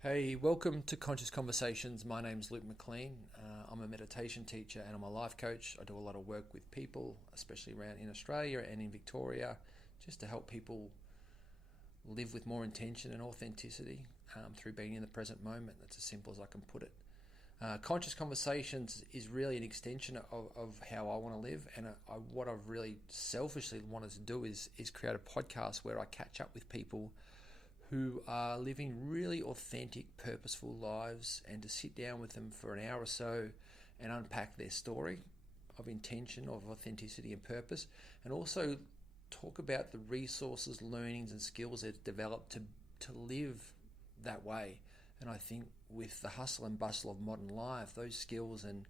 Hey, welcome to Conscious Conversations. My name's Luke McLean. I'm a meditation teacher and I'm a life coach. I do a lot of work with people, especially around in Australia and in Victoria, just to help people live with more intention and authenticity through being in the present moment. That's as simple as I can put it. Conscious Conversations is really an extension of how I want to live, and what I've really selfishly wanted to do is create a podcast where I catch up with people who are living really authentic, purposeful lives, and to sit down with them for an hour or so and unpack their story of intention, of authenticity and purpose, and also talk about the resources, learnings and skills they've developed to live that way. And I think with the hustle and bustle of modern life, those skills and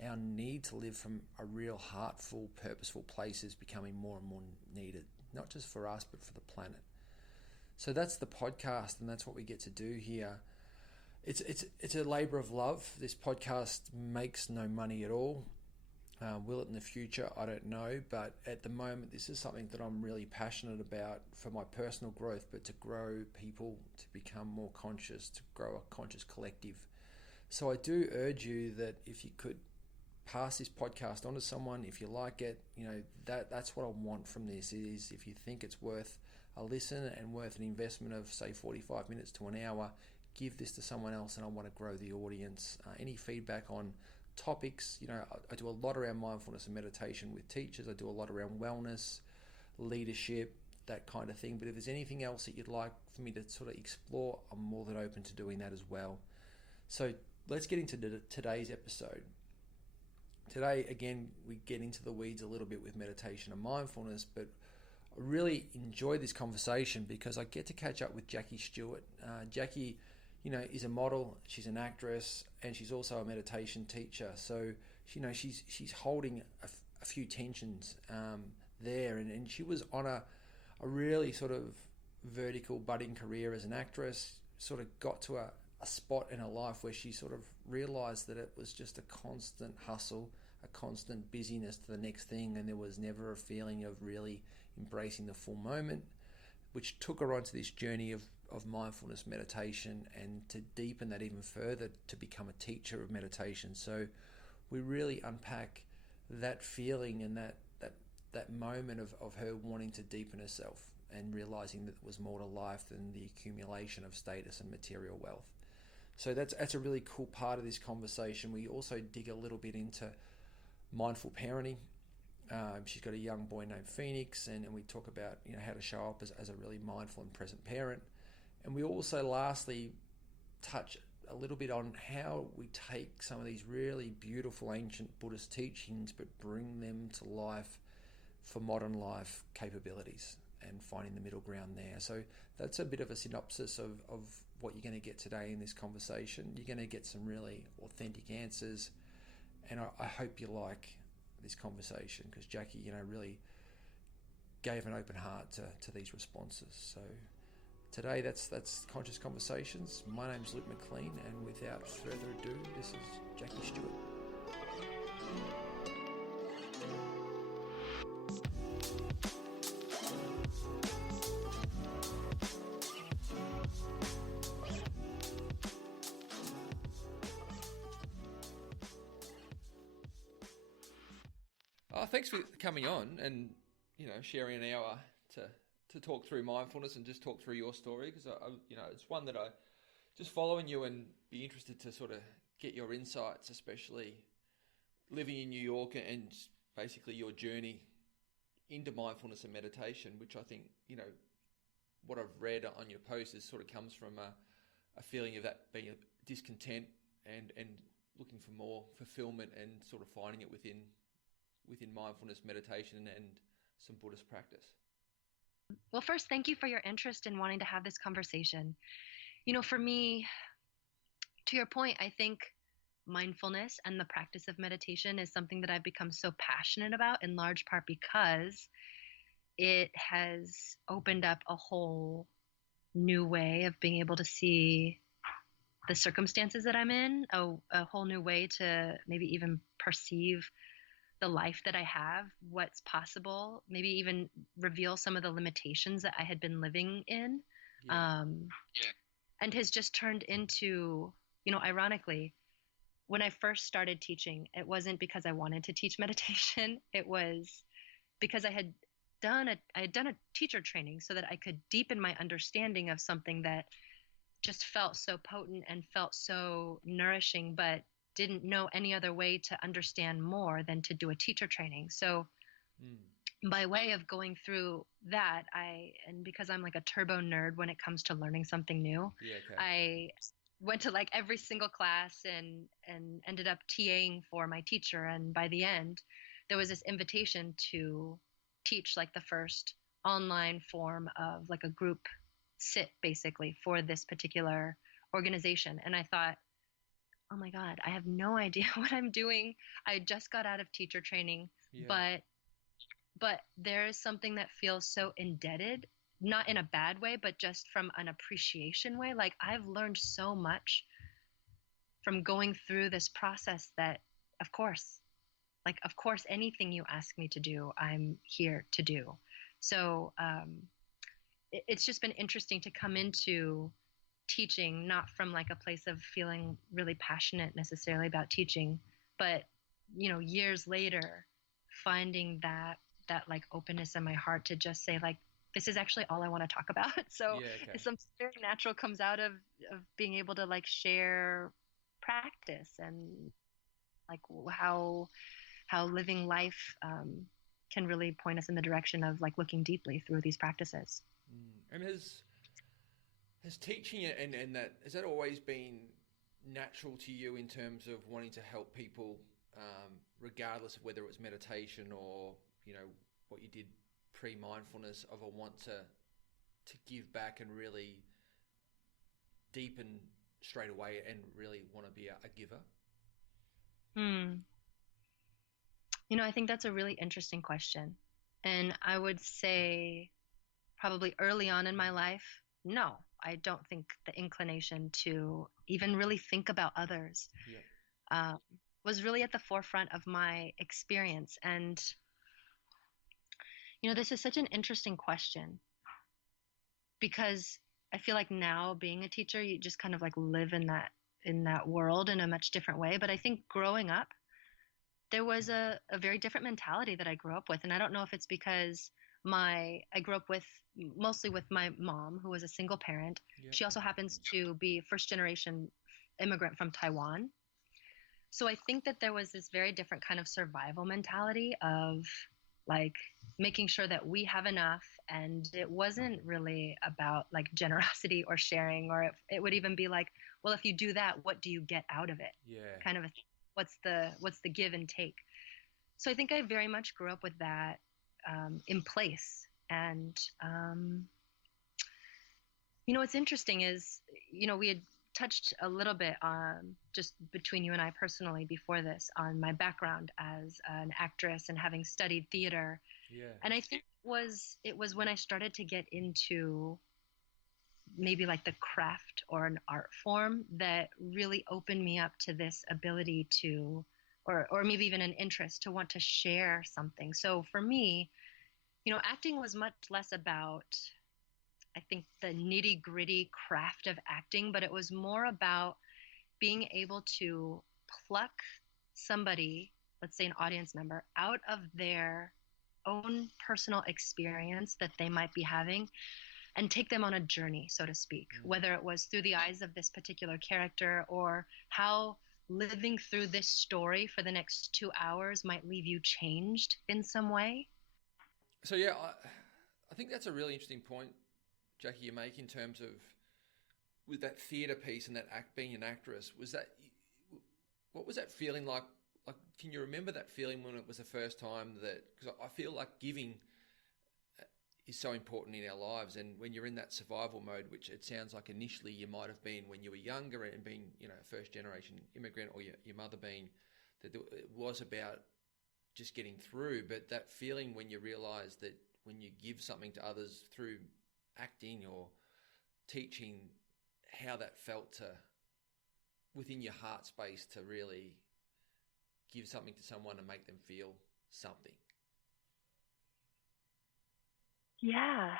our need to live from a real heartful, purposeful place is becoming more and more needed, not just for us, but for the planet. So that's the podcast, and that's what we get to do here. It's a labour of love. This podcast makes no money at all. Will it in the future? I don't know. But at the moment, this is something that I'm really passionate about for my personal growth, but to grow people, to become more conscious, to grow a conscious collective. So I do urge you that if you could pass this podcast on to someone, if you like it, that's what I want from this. Is if you think it's worth a listen and worth an investment of say 45 minutes to an hour, give this to someone else, and I want to grow the audience. Any feedback on topics, I do a lot around mindfulness and meditation with teachers. I do a lot around wellness, leadership, that kind of thing. But if there's anything else that you'd like for me to sort of explore, I'm more than open to doing that as well. So let's get into today's episode. Today, again, we get into the weeds a little bit with meditation and mindfulness, but I really enjoy this conversation because I get to catch up with Jackie Stewart. Jackie, is a model, she's an actress, and she's also a meditation teacher. So, she's holding a few tensions there, and she was on a really sort of vertical budding career as an actress, sort of got to a spot in her life where she sort of realized that it was just a constant hustle, a constant busyness to the next thing, and there was never a feeling of really embracing the full moment, which took her onto this journey of mindfulness meditation, and to deepen that even further, to become a teacher of meditation. So we really unpack that feeling and that moment of her wanting to deepen herself and realizing that there was more to life than the accumulation of status and material wealth. So that's a really cool part of this conversation. We also dig a little bit into mindful parenting. She's got a young boy named Phoenix, and we talk about how to show up as a really mindful and present parent. And we also lastly touch a little bit on how we take some of these really beautiful ancient Buddhist teachings but bring them to life for modern life capabilities, and finding the middle ground there. So that's a bit of a synopsis of what you're going to get today in this conversation. You're going to get some really authentic answers, and I hope you like this conversation, because Jackie, really gave an open heart to these responses. So today, that's Conscious Conversations. My name's Luke McLean, and without further ado, this is Jackie Stewart. Thanks for coming on and sharing an hour to talk through mindfulness and just talk through your story, because it's one that I just following you and be interested to sort of get your insights, especially living in New York and basically your journey into mindfulness and meditation, which I think what I've read on your posts is sort of comes from a feeling of that being a discontent and looking for more fulfillment and sort of finding it within mindfulness, meditation, and some Buddhist practice. Well, first, thank you for your interest in wanting to have this conversation. For me, to your point, I think mindfulness and the practice of meditation is something that I've become so passionate about, in large part because it has opened up a whole new way of being able to see the circumstances that I'm in, a whole new way to maybe even perceive the life that I have, what's possible, maybe even reveal some of the limitations that I had been living in. Yeah. Um, and has just turned into, ironically, when I first started teaching, it wasn't because I wanted to teach meditation. It was because I had done a teacher training so that I could deepen my understanding of something that just felt so potent and felt so nourishing, but didn't know any other way to understand more than to do a teacher training. So by way of going through that, and because I'm like a turbo nerd when it comes to learning something new, Yeah, okay. I went to like every single class and ended up TAing for my teacher. And by the end, there was this invitation to teach like the first online form of like a group sit basically for this particular organization. And I thought, oh my God, I have no idea what I'm doing. I just got out of teacher training, Yeah. but there is something that feels so indebted, not in a bad way, but just from an appreciation way. Like I've learned so much from going through this process that, of course, anything you ask me to do, I'm here to do. So it's just been interesting to come into teaching, not from like a place of feeling really passionate necessarily about teaching, but years later, finding that like openness in my heart to just say like, this is actually all I want to talk about. So Yeah, okay. something very natural comes out of being able to like share practice and like how living life can really point us in the direction of like looking deeply through these practices. And has teaching it and that, has that always been natural to you in terms of wanting to help people, regardless of whether it was meditation or what you did pre-mindfulness, of a want to give back and really deepen straight away and really want to be a giver? I think that's a really interesting question. And I would say probably early on in my life, no, I don't think the inclination to even really think about others was really at the forefront of my experience. And, this is such an interesting question because I feel like now being a teacher, you just kind of like live in that world in a much different way. But I think growing up, there was a very different mentality that I grew up with. And I don't know if it's because I grew up mostly with my mom, who was a single parent. Yeah. She also happens to be first generation immigrant from Taiwan. So I think that there was this very different kind of survival mentality of like making sure that we have enough. And it wasn't really about like generosity or sharing, or it would even be like, well, if you do that, what do you get out of it? Yeah. Kind of what's the give and take? So I think I very much grew up with that in place. And, what's interesting is, we had touched a little bit on, just between you and I personally before this, on my background as an actress and having studied theater. Yeah. And I think it was when I started to get into maybe like the craft or an art form that really opened me up to this ability to, or maybe even an interest to want to share something. So for me, acting was much less about, I think, the nitty gritty craft of acting, but it was more about being able to pluck somebody, let's say an audience member, out of their own personal experience that they might be having and take them on a journey, so to speak, whether it was through the eyes of this particular character or how living through this story for the next 2 hours might leave you changed in some way. So yeah, I think that's a really interesting point, Jackie, you make in terms of with that theatre piece and that being an actress. What was that feeling like? Like, can you remember that feeling when it was the first time that? Because I feel like giving is so important in our lives, and when you're in that survival mode, which it sounds like initially you might have been when you were younger and being, a first generation immigrant, or your mother being, that it was about just getting through. But that feeling when you realise that when you give something to others through acting or teaching, how that felt to within your heart space to really give something to someone and make them feel something. Yeah.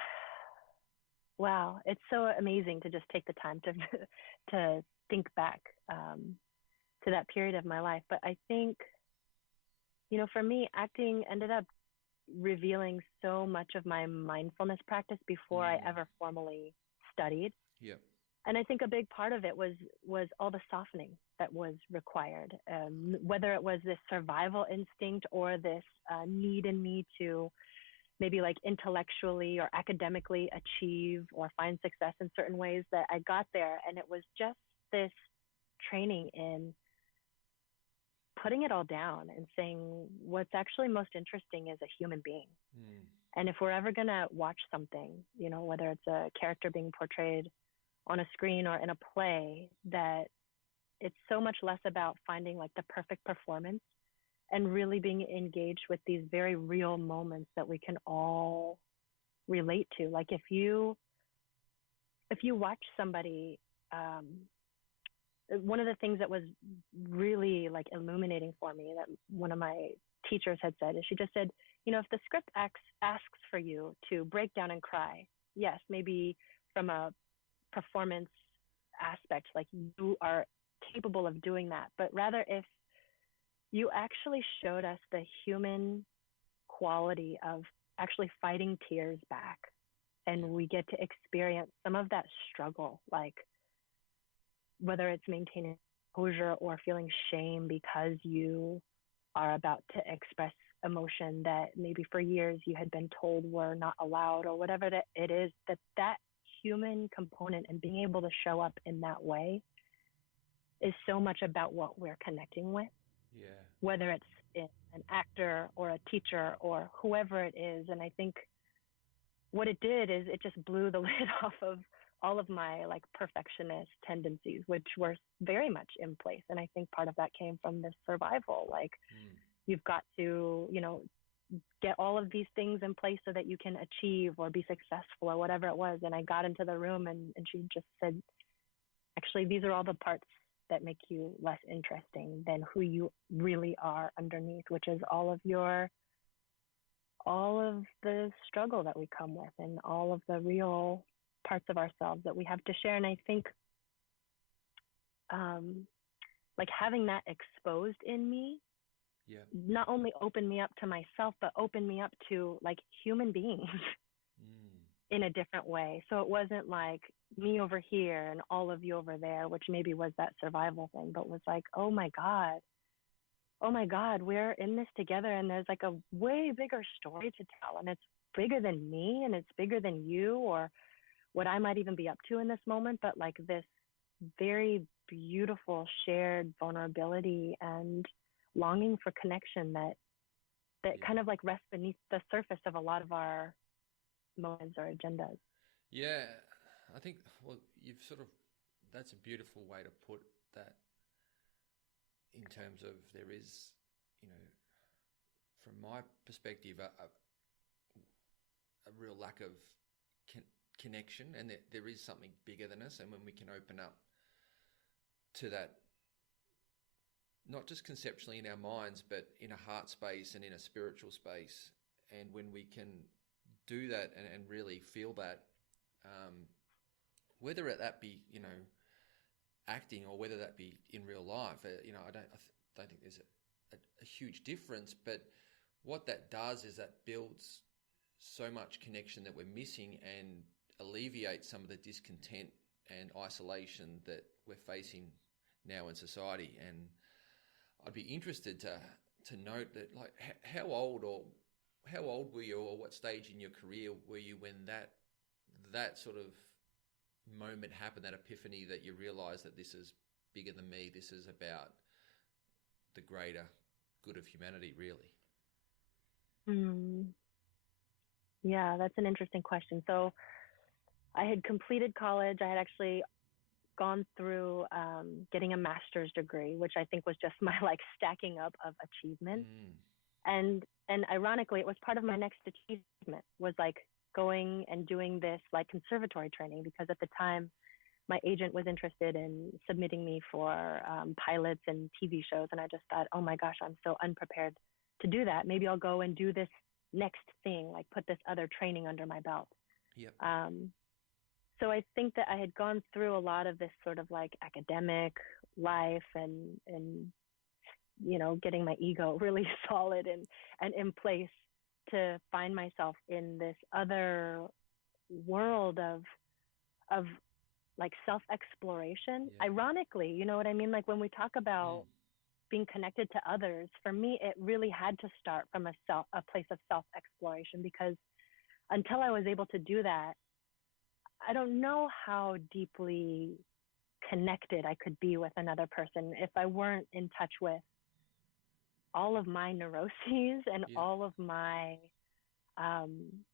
Wow, it's so amazing to just take the time to to think back to that period of my life. But I think, for me, acting ended up revealing so much of my mindfulness practice before I ever formally studied. Yep. And I think a big part of it was all the softening that was required, whether it was this survival instinct or this need in me to maybe like intellectually or academically achieve or find success in certain ways, that I got there. And it was just this training in putting it all down and saying what's actually most interesting is a human being. And if we're ever going to watch something, whether it's a character being portrayed on a screen or in a play, that it's so much less about finding like the perfect performance and really being engaged with these very real moments that we can all relate to. Like if you watch somebody, one of the things that was really like illuminating for me that one of my teachers had said is, she just said, if the script asks for you to break down and cry, yes, maybe from a performance aspect, like you are capable of doing that. But rather, if you actually showed us the human quality of actually fighting tears back, and we get to experience some of that struggle, like whether it's maintaining composure or feeling shame because you are about to express emotion that maybe for years you had been told were not allowed, or whatever that it is, that human component and being able to show up in that way is so much about what we're connecting with. Yeah. Whether it's an actor or a teacher or whoever it is. And I think what it did is it just blew the lid off of all of my like perfectionist tendencies, which were very much in place. And I think part of that came from this survival. Like you've got to, get all of these things in place so that you can achieve or be successful or whatever it was. And I got into the room and she just said, actually, these are all the parts that make you less interesting than who you really are underneath, which is all of the struggle that we come with and all of the real parts of ourselves that we have to share. And I think like having that exposed in me, not only opened me up to myself, but opened me up to like human beings in a different way. So it wasn't like me over here and all of you over there, which maybe was that survival thing, but was like, oh my God, we're in this together. And there's like a way bigger story to tell. And it's bigger than me and it's bigger than you or what I might even be up to in this moment. But like this very beautiful shared vulnerability and longing for connection that kind of like rests beneath the surface of a lot of our moments or agendas. Yeah, I think, well, that's a beautiful way to put that, in terms of there is, from my perspective, a real lack of connection, and there is something bigger than us. And when we can open up to that, not just conceptually in our minds, but in a heart space and in a spiritual space, and when we can do that and really feel that, whether that be, acting or whether that be in real life, I don't think there's a huge difference, but what that does is that builds so much connection that we're missing and alleviates some of the discontent and isolation that we're facing now in society. And I'd be interested to note that, like, how old were you, or what stage in your career were you when that sort of moment happened, that epiphany that you realised that this is bigger than me, this is about the greater good of humanity, really? Yeah, that's an interesting question. So I had completed college. I had actually gone through getting a master's degree, which I think was just my like stacking up of achievements. And ironically, it was part of my next achievement was like going and doing this like conservatory training, because at the time my agent was interested in submitting me for pilots and TV shows. And I just thought, oh my gosh, I'm so unprepared to do that. Maybe I'll go and do this next thing, like put this other training under my belt. Yep. So I think that I had gone through a lot of this sort of like academic life and getting my ego really solid and in place to find myself in this other world of like self exploration. Yeah. Ironically, you know what I mean? Like when we talk Mm. about being connected to others, for me it really had to start from a place of self exploration, because until I was able to do that, I don't know how deeply connected I could be with another person if I weren't in touch with all of my neuroses and Yeah. all of my um,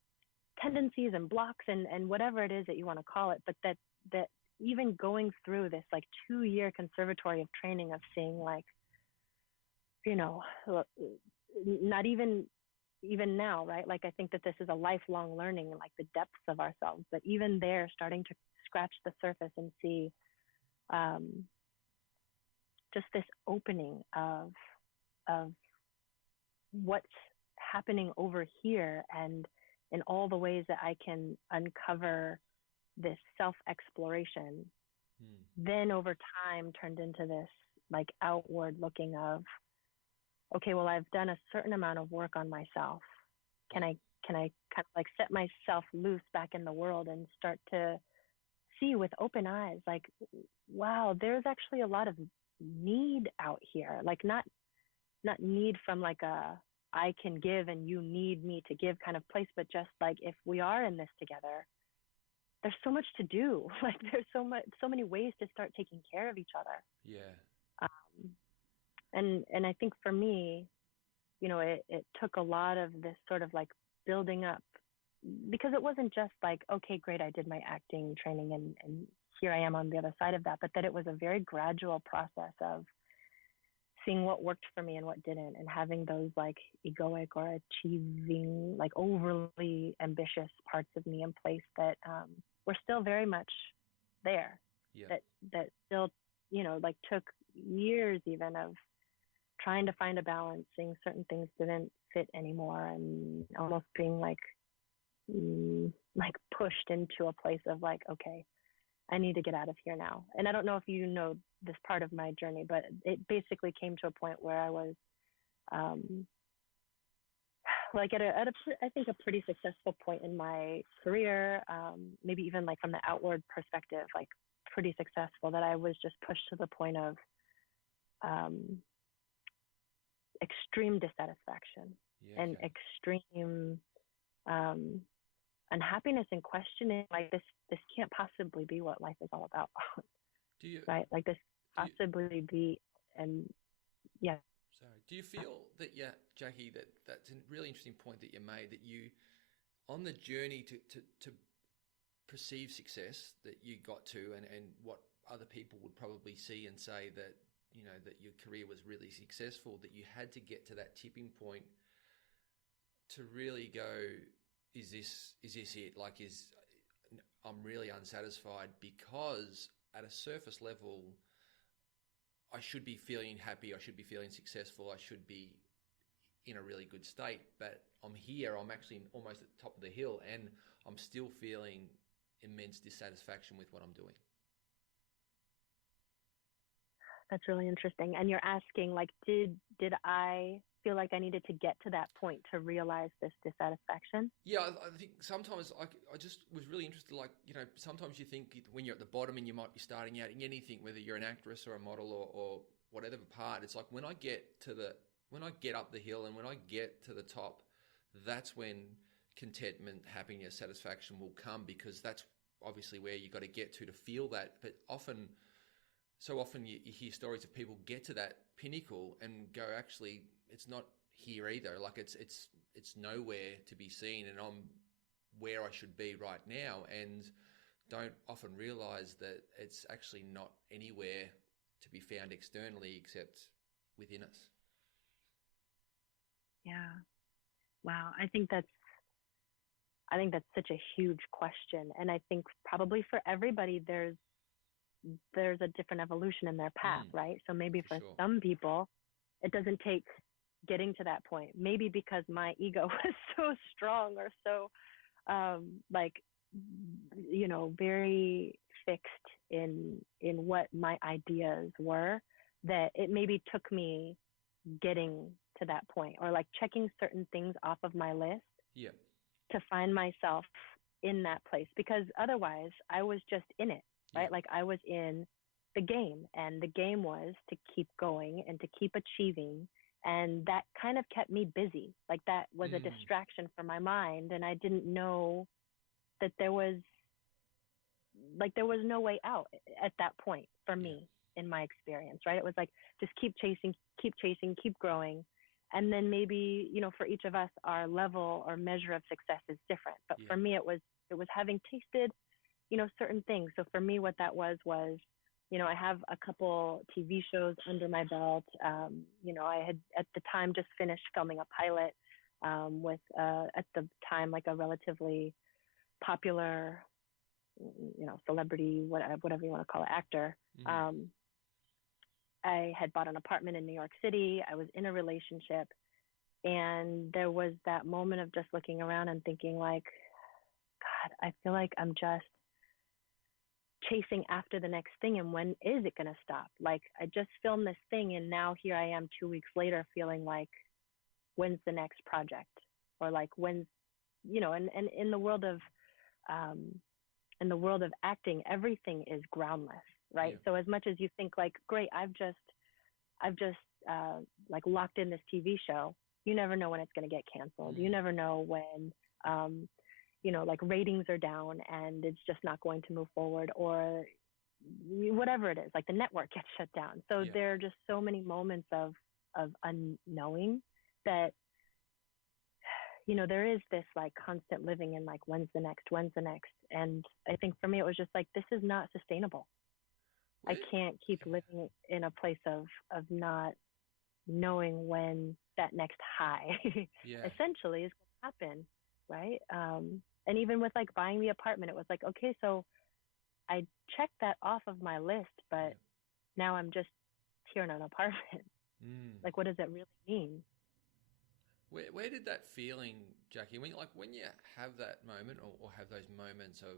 tendencies and blocks and whatever it is that you want to call it. But that even going through this like 2 year conservatory of training of seeing like, you know, not even now, right? Like I think that this is a lifelong learning, like the depths of ourselves, but even there starting to scratch the surface and see um, just this opening of what's happening over here, and in all the ways that I can uncover this self exploration, Mm. then over time turned into this like outward looking of, okay, well, I've done a certain amount of work on myself. Can Yeah. I kind of like set myself loose back in the world and start to see with open eyes, like, wow, there's actually a lot of need out here. Like not need from like a I can give and you need me to give kind of place, but just like if we are in this together, there's so much to do. Like there's so many ways to start taking care of each other. Yeah. Um, and I think for me, it took a lot of this sort of like building up, because it wasn't just like, okay, great, I did my acting training and here I am on the other side of that, but that it was a very gradual process of seeing what worked for me and what didn't, and having those like egoic or achieving, like overly ambitious parts of me in place that were still very much there, Yeah. that still, like took years even of trying to find a balance, seeing certain things didn't fit anymore, and almost being like pushed into a place of like, okay, I need to get out of here now. And I don't know if you know this part of my journey, but it basically came to a point where I was um, like I think a pretty successful point in my career, maybe even like from the outward perspective, like pretty successful, that I was just pushed to the point of um, extreme dissatisfaction Yeah. and Okay. extreme um, unhappiness and questioning, like this can't possibly be what life is all about. Do you Right? Like this do you possibly be, and yeah. sorry? Do you feel that, yeah, Jackie, that's a really interesting point that you made, that you, on the journey to perceive success that you got to, and what other people would probably see and say that, that your career was really successful, that you had to get to that tipping point to really go, is this it? Like, I'm really unsatisfied, because at a surface level, I should be feeling happy, I should be feeling successful, I should be in a really good state, but I'm here, I'm actually almost at the top of the hill, and I'm still feeling immense dissatisfaction with what I'm doing. That's really interesting. And you're asking, like, did I feel like I needed to get to that point to realize this dissatisfaction? Yeah, I think sometimes I just was really interested, like, sometimes you think when you're at the bottom and you might be starting out in anything, whether you're an actress or a model or whatever part, it's like when I get up the hill and when I get to the top, that's when contentment, happiness, satisfaction will come, because that's obviously where you got to get to feel that. But so often you hear stories of people get to that pinnacle and go, actually, it's not here either. Like it's nowhere to be seen, and I'm where I should be right now, and don't often realize that it's actually not anywhere to be found externally except within us. Yeah. Wow. I think that's such a huge question. And I think probably for everybody, there's a different evolution in their path, right? So maybe for sure. some people, it doesn't take getting to that point. Maybe because my ego was so strong or so like very fixed in what my ideas were, that it maybe took me getting to that point, or like checking certain things off of my list Yeah. to find myself in that place, because otherwise I was just in it, Yeah. right? Like I was in the game, and the game was to keep going and to keep achieving, and that kind of kept me busy. Like that was a distraction for my mind, and I didn't know that there was no way out at that point for me, in my experience, right? It was like, just keep chasing, keep growing. And then maybe, for each of us, our level or measure of success is different. But for me, it was having tasted, certain things. So for me, what that was, I have a couple TV shows under my belt. I had at the time just finished filming a pilot with, at the time, like a relatively popular, celebrity, whatever you want to call it, actor. I had bought an apartment in New York City. I was in a relationship, and there was that moment of just looking around and thinking like, God, I feel like I'm just chasing after the next thing, and when is it going to stop? Like, I just filmed this thing, and now here I am 2 weeks later feeling like, when's the next project? Or like, when's, and in the world of acting, everything is groundless, right? So as much as you think like, great, I've just like locked in this TV show, you never know when it's going to get canceled. You never know when, like ratings are down and it's just not going to move forward, or whatever it is, like the network gets shut down. So there are just so many moments of unknowing that, there is this like constant living in like, when's the next? And I think for me, it was just like, this is not sustainable. I can't keep living in a place of not knowing when that next high essentially is going to happen, right? And even with like buying the apartment, it was like, okay, so I checked that off of my list, but now I'm just here in an apartment. Like, what does it really mean? Where did that feeling, Jackie, when you have that moment or have those moments of,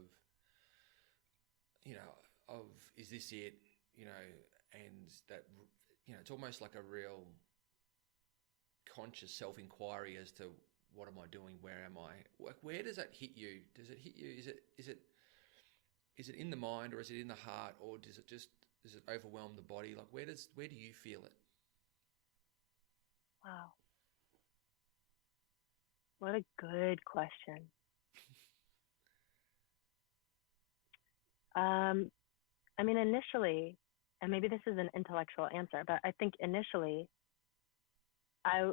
of, is this it, and that, it's almost like a real conscious self-inquiry as to what am I doing? Where am I? Where does that hit you? Does it hit you? Is it in the mind, or is it in the heart, or does it overwhelm the body? Like, where do you feel it? Wow. What a good question. I mean, initially, and maybe this is an intellectual answer, but I think initially, I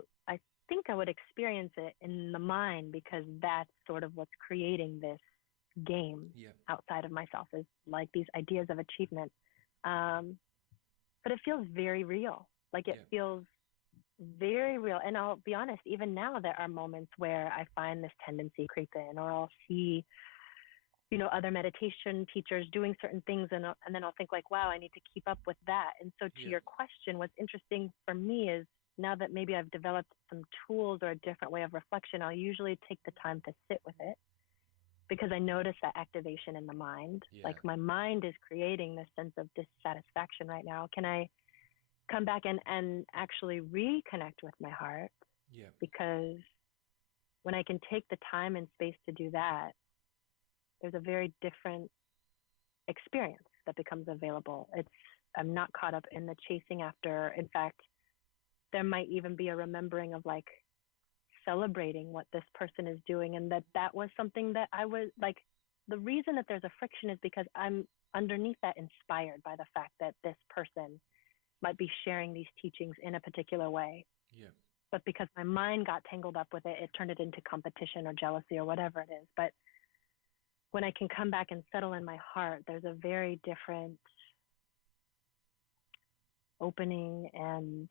think I would experience it in the mind, because that's sort of what's creating this game outside of myself, is like these ideas of achievement. But it feels very real. Like it feels very real. And I'll be honest, even now there are moments where I find this tendency creep in, or I'll see, other meditation teachers doing certain things, and then I'll think like, wow, I need to keep up with that. And so to your question, what's interesting for me is, now that maybe I've developed some tools or a different way of reflection, I'll usually take the time to sit with it, because I notice that activation in the mind. Like my mind is creating this sense of dissatisfaction right now. Can I come back and actually reconnect with my heart? Because when I can take the time and space to do that, there's a very different experience that becomes available. I'm not caught up in the chasing after. In fact, there might even be a remembering of like celebrating what this person is doing, and that was something that I was like, the reason that there's a friction is because I'm underneath that inspired by the fact that this person might be sharing these teachings in a particular way. But because my mind got tangled up with it, it turned it into competition or jealousy or whatever it is. But when I can come back and settle in my heart, there's a very different opening and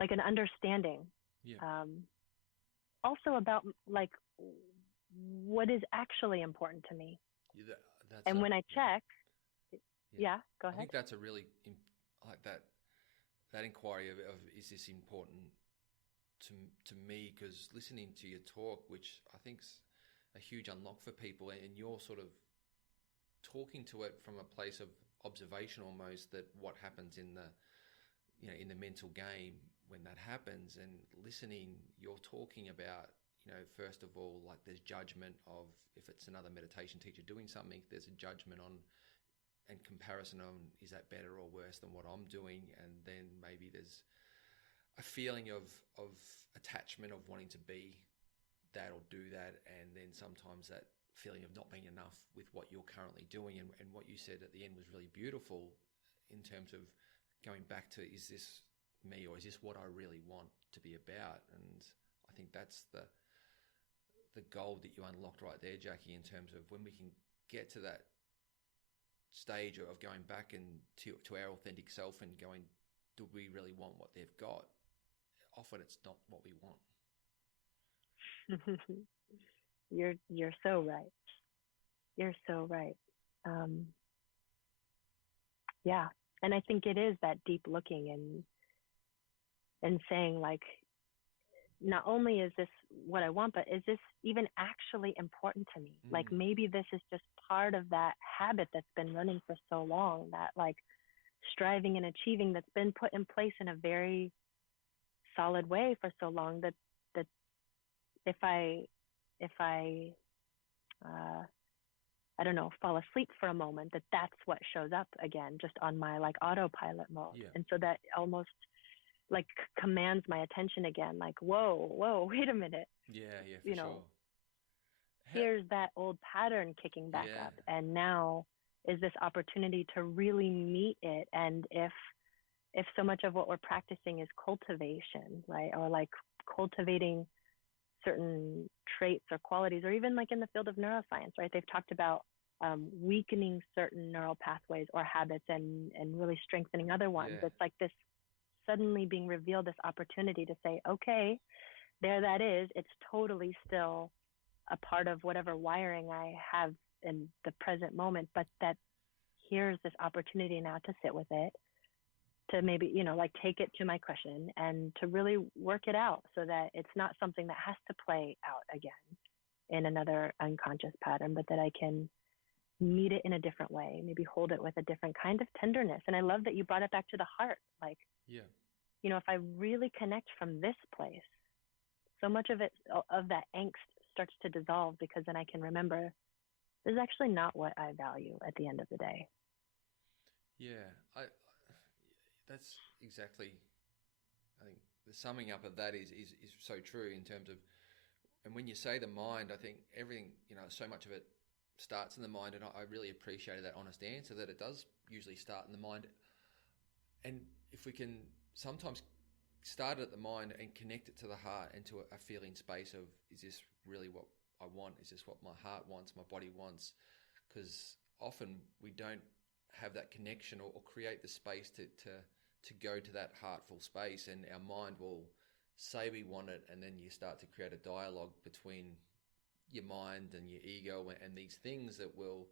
like an understanding. Also about like what is actually important to me. And when I check, go ahead. I think that's a really like that inquiry of is this important to me? Because listening to your talk, which I think's a huge unlock for people, and you're sort of talking to it from a place of observation almost, that what happens in the, you know, in the mental game when that happens, and listening, you're talking about, you know, first of all, like there's judgment of, if it's another meditation teacher doing something, there's a judgment on and comparison on, is that better or worse than what I'm doing? And then maybe there's a feeling of attachment, of wanting to be that or do that, and then sometimes that feeling of not being enough with what you're currently doing. And what you said at the end was really beautiful in terms of going back to, is this me, or is this what I really want to be about? And I think that's the gold that you unlocked right there, Jackie, in terms of when we can get to that stage of going back and to our authentic self and going, do we really want what they've got? Often it's not what we want. You're so right. You're so right. Yeah. And I think it is that deep looking and saying, like, not only is this what I want, but is this even actually important to me? Like, maybe this is just part of that habit that's been running for so long, that like striving and achieving that's been put in place in a very solid way for so long, that if I I don't know, fall asleep for a moment, that's what shows up again, just on my like autopilot mode. Yeah. And so that almost like commands my attention again, like, whoa, wait a minute. Yeah, for you know, sure. Here's that old pattern kicking back up. And now is this opportunity to really meet it. And if so much of what we're practicing is cultivation, right? Or like cultivating certain traits or qualities, or even like in the field of neuroscience, right? They've talked about weakening certain neural pathways or habits and really strengthening other ones. It's like this suddenly being revealed, this opportunity to say, okay, there that is. It's totally still a part of whatever wiring I have in the present moment, but that here's this opportunity now to sit with it, to maybe, you know, like take it to my cushion and to really work it out, so that it's not something that has to play out again in another unconscious pattern, but that I can meet it in a different way, maybe hold it with a different kind of tenderness. And I love that you brought it back to the heart. Like, you know, if I really connect from this place, so much of that angst starts to dissolve, because then I can remember this is actually not what I value at the end of the day. Yeah, that's exactly, I think the summing up of that is so true in terms of, and when you say the mind, I think everything, you know, so much of it starts in the mind, and I really appreciated that honest answer, that it does usually start in the mind. And if we can sometimes start at the mind and connect it to the heart and to a feeling space of, is this really what I want? Is this what my heart wants, my body wants? Because often we don't have that connection or create the space to go to that heartful space, and our mind will say we want it, and then you start to create a dialogue between your mind and your ego and these things that will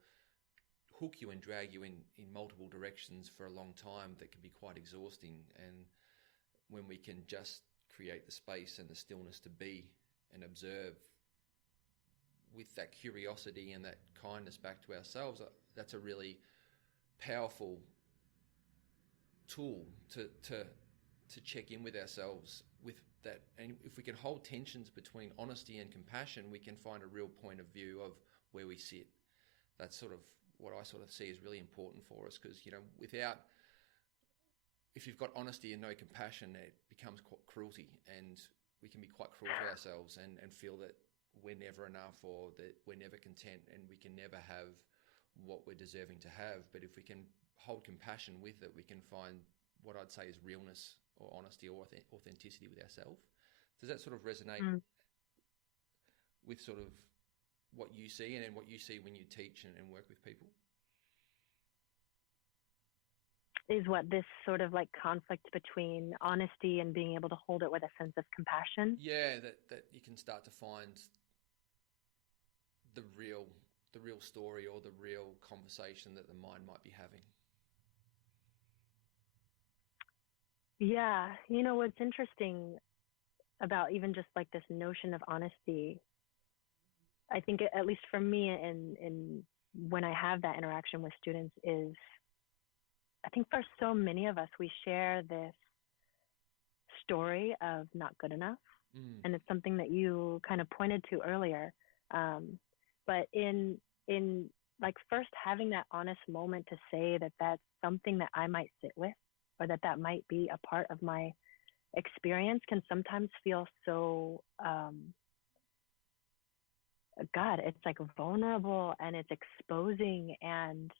hook you and drag you in multiple directions for a long time, that can be quite exhausting. And when we can just create the space and the stillness to be and observe with that curiosity and that kindness back to ourselves, that's a really powerful tool to check in with ourselves with that. And if we can hold tensions between honesty and compassion, we can find a real point of view of where we sit. That's sort of what I sort of see is really important for us, because, you know, if you've got honesty and no compassion, it becomes cruelty, and we can be quite cruel to ourselves and feel that we're never enough, or that we're never content, and we can never have what we're deserving to have. But if we can hold compassion with it, we can find what I'd say is realness or honesty or authenticity with ourselves. Does that sort of resonate with sort of what you see and what you see when you teach and work with people? Is what this sort of like conflict between honesty and being able to hold it with a sense of compassion? Yeah, that you can start to find the real story or the real conversation that the mind might be having. Yeah, you know, what's interesting about even just like this notion of honesty, I think at least for me, in when I have that interaction with students, is I think for so many of us, we share this story of not good enough. And it's something that you kind of pointed to earlier. But in like first having that honest moment to say that that's something that I might sit with, or that might be a part of my experience, can sometimes feel so God, it's like vulnerable and it's exposing. And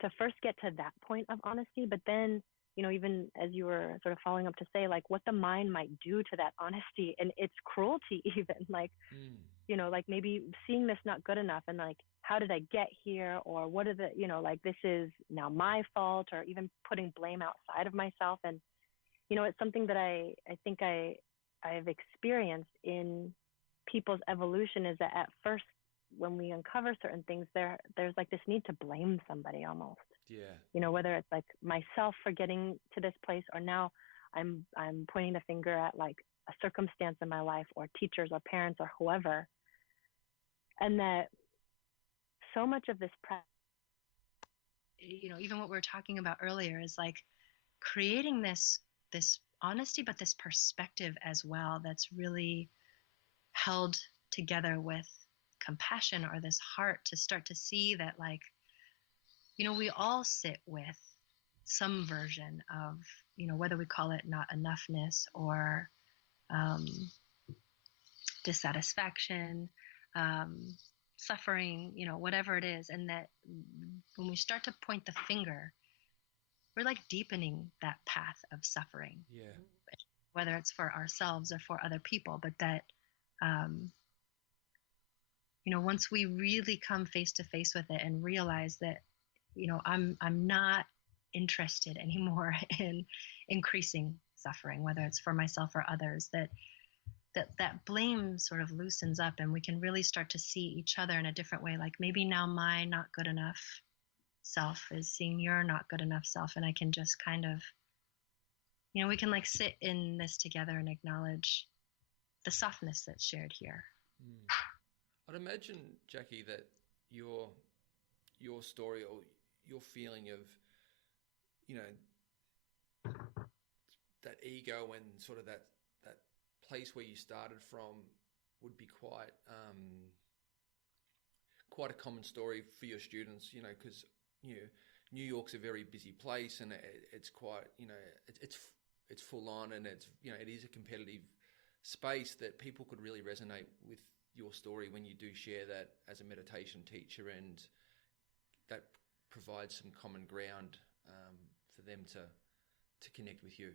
to first get to that point of honesty, but then, even as you were sort of following up to say, like what the mind might do to that honesty and its cruelty, even like, like maybe seeing this not good enough and like, how did I get here? Or what are the, like this is now my fault, or even putting blame outside of myself. And, it's something that I think I've experienced in people's evolution, is that at first, when we uncover certain things, there's like this need to blame somebody almost. Yeah. Whether it's like myself for getting to this place, or now I'm pointing the finger at like a circumstance in my life, or teachers or parents or whoever. And that so much of this even what we were talking about earlier is like creating this honesty, but this perspective as well, that's really held together with compassion, or this heart to start to see that, like, we all sit with some version of, whether we call it not enoughness, or dissatisfaction, suffering, whatever it is. And that when we start to point the finger, we're like deepening that path of suffering. Yeah. Whether it's for ourselves or for other people, but that, once we really come face to face with it and realize that, I'm not interested anymore in increasing suffering, whether it's for myself or others, that blame sort of loosens up, and we can really start to see each other in a different way. Like maybe now my not good enough self is seeing your not good enough self, and I can just kind of, we can like sit in this together and acknowledge the softness that's shared here. I'd imagine, Jackie, that your story, or your feeling of, that ego and sort of that place where you started from would be quite a common story for your students, because New York's a very busy place, and it's quite, it's full on, and it's, it is a competitive space, that people could really resonate with your story when you do share that as a meditation teacher, and that provides some common ground for them to connect with you.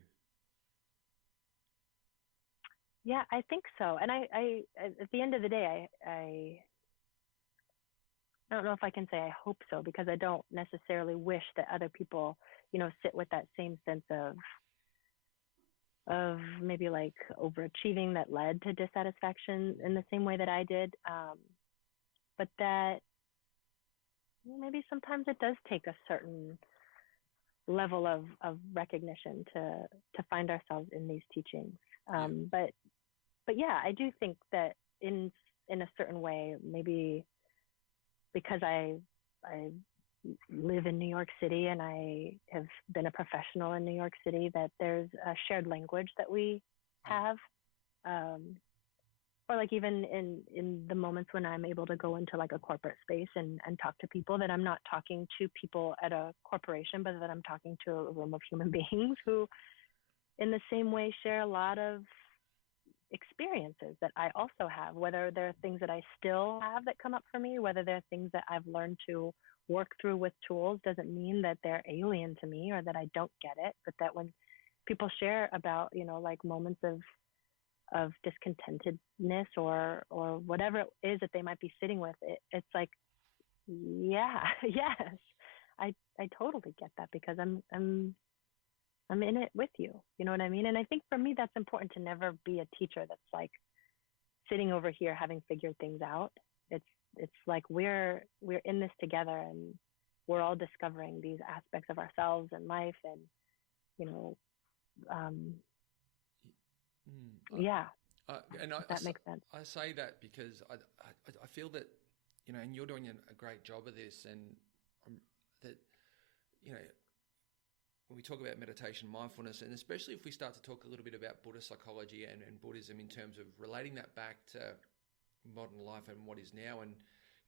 Yeah, I think so. And I at the end of the day, I don't know if I can say I hope so, because I don't necessarily wish that other people, sit with that same sense of maybe like overachieving that led to dissatisfaction in the same way that I did. But that maybe sometimes it does take a certain level of recognition to find ourselves in these teachings. But yeah, I do think that in a certain way, maybe because I live in New York City and I have been a professional in New York City, that there's a shared language that we have. Or like even in the moments when I'm able to go into like a corporate space and talk to people, that I'm not talking to people at a corporation, but that I'm talking to a room of human beings who in the same way share a lot of experiences that I also have, whether there are things that I still have that come up for me, whether there are things that I've learned to work through with tools, doesn't mean that they're alien to me or that I don't get it, but that when people share about, like moments of discontentedness or whatever it is that they might be sitting with, it's like, yeah, yes, I totally get that, because I'm in it with you. You know what I mean? And I think for me, that's important, to never be a teacher that's like sitting over here having figured things out. It's like we're in this together, and we're all discovering these aspects of ourselves and life, and yeah. If that makes sense. I say that because I feel that, and you're doing a great job of this, and that, when we talk about meditation, mindfulness, and especially if we start to talk a little bit about Buddhist psychology and Buddhism in terms of relating that back to modern life and what is now, and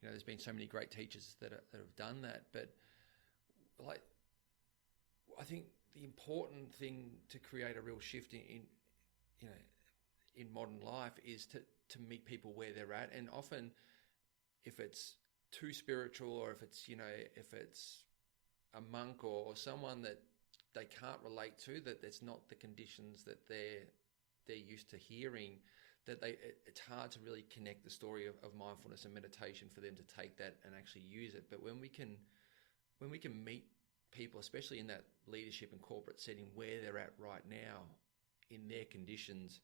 there's been so many great teachers that have done that, but like I think the important thing to create a real shift in modern life is to meet people where they're at, and often if it's too spiritual, or if it's a monk or someone that they can't relate to, that it's not the conditions that they're used to hearing, that it's hard to really connect the story of mindfulness and meditation for them to take that and actually use it. But when we can meet people, especially in that leadership and corporate setting where they're at right now in their conditions,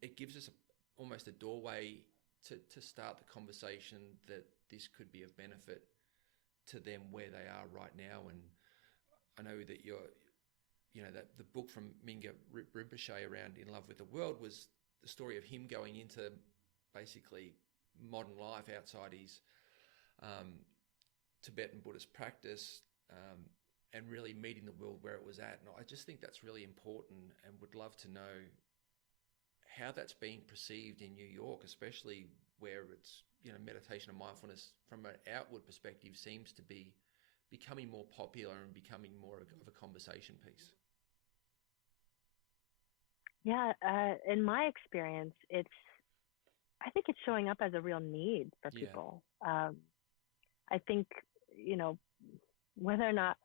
it gives us almost a doorway to start the conversation that this could be of benefit to them where they are right now. And I know that that the book from Mingyur Rinpoche around In Love with the World was the story of him going into basically modern life outside his Tibetan Buddhist practice, and really meeting the world where it was at. And I just think that's really important, and would love to know how that's being perceived in New York, especially where it's, meditation and mindfulness from an outward perspective seems to be becoming more popular and becoming more of a conversation piece. Yeah, in my experience, I think it's showing up as a real need for people. I think, whether or not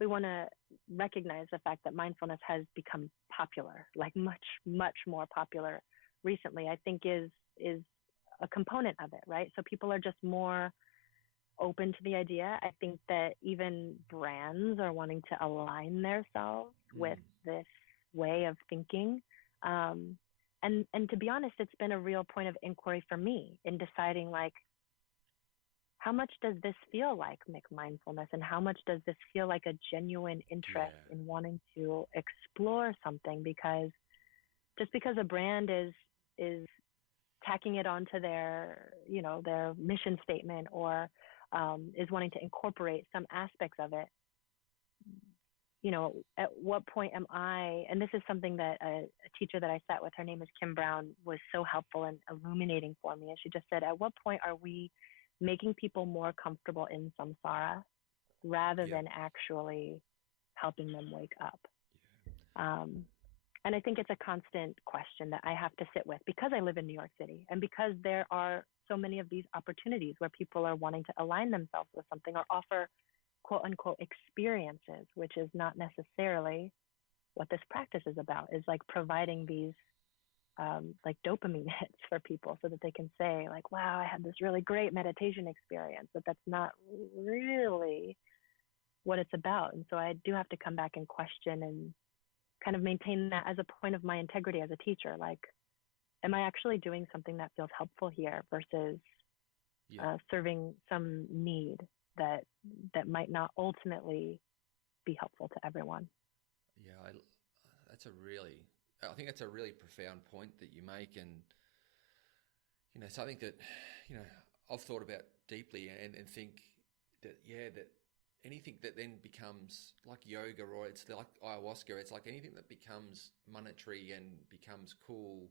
we want to recognize the fact that mindfulness has become popular, like much, much more popular recently, I think is a component of it, right? So people are just more open to the idea. I think that even brands are wanting to align themselves with this way of thinking. And to be honest, it's been a real point of inquiry for me in deciding, like, how much does this feel like mindfulness, and how much does this feel like a genuine interest in wanting to explore something? Because just because a brand is tacking it onto their mission statement, or is wanting to incorporate some aspects of it, at what point am I, and this is something that a teacher that I sat with, her name is Kim Brown, was so helpful and illuminating for me. And she just said, at what point are we making people more comfortable in samsara rather than actually helping them wake up? And I think it's a constant question that I have to sit with, because I live in New York City, and because there are so many of these opportunities where people are wanting to align themselves with something or offer quote unquote experiences, which is not necessarily what this practice is about, is like providing these like dopamine hits for people so that they can say, like, wow, I had this really great meditation experience, but that's not really what it's about. And so I do have to come back and question and kind of maintain that as a point of my integrity as a teacher. Like, am I actually doing something that feels helpful here versus serving some need that might not ultimately be helpful to everyone? Yeah, I think that's a really profound point that you make, and something that I've thought about deeply, and think that that anything that then becomes like yoga, or it's like ayahuasca, it's like anything that becomes monetary and becomes cool,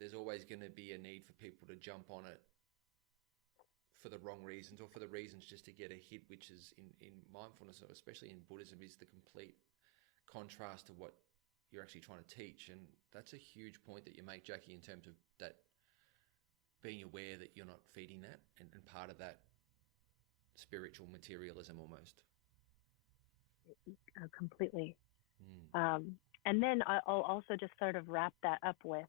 there's always going to be a need for people to jump on it for the wrong reasons, or for the reasons just to get a hit, which is in mindfulness, or especially in Buddhism, is the complete contrast to what you're actually trying to teach. And that's a huge point that you make, Jackie, in terms of that, being aware that you're not feeding that, and part of that spiritual materialism almost. Completely. And then I'll also just sort of wrap that up with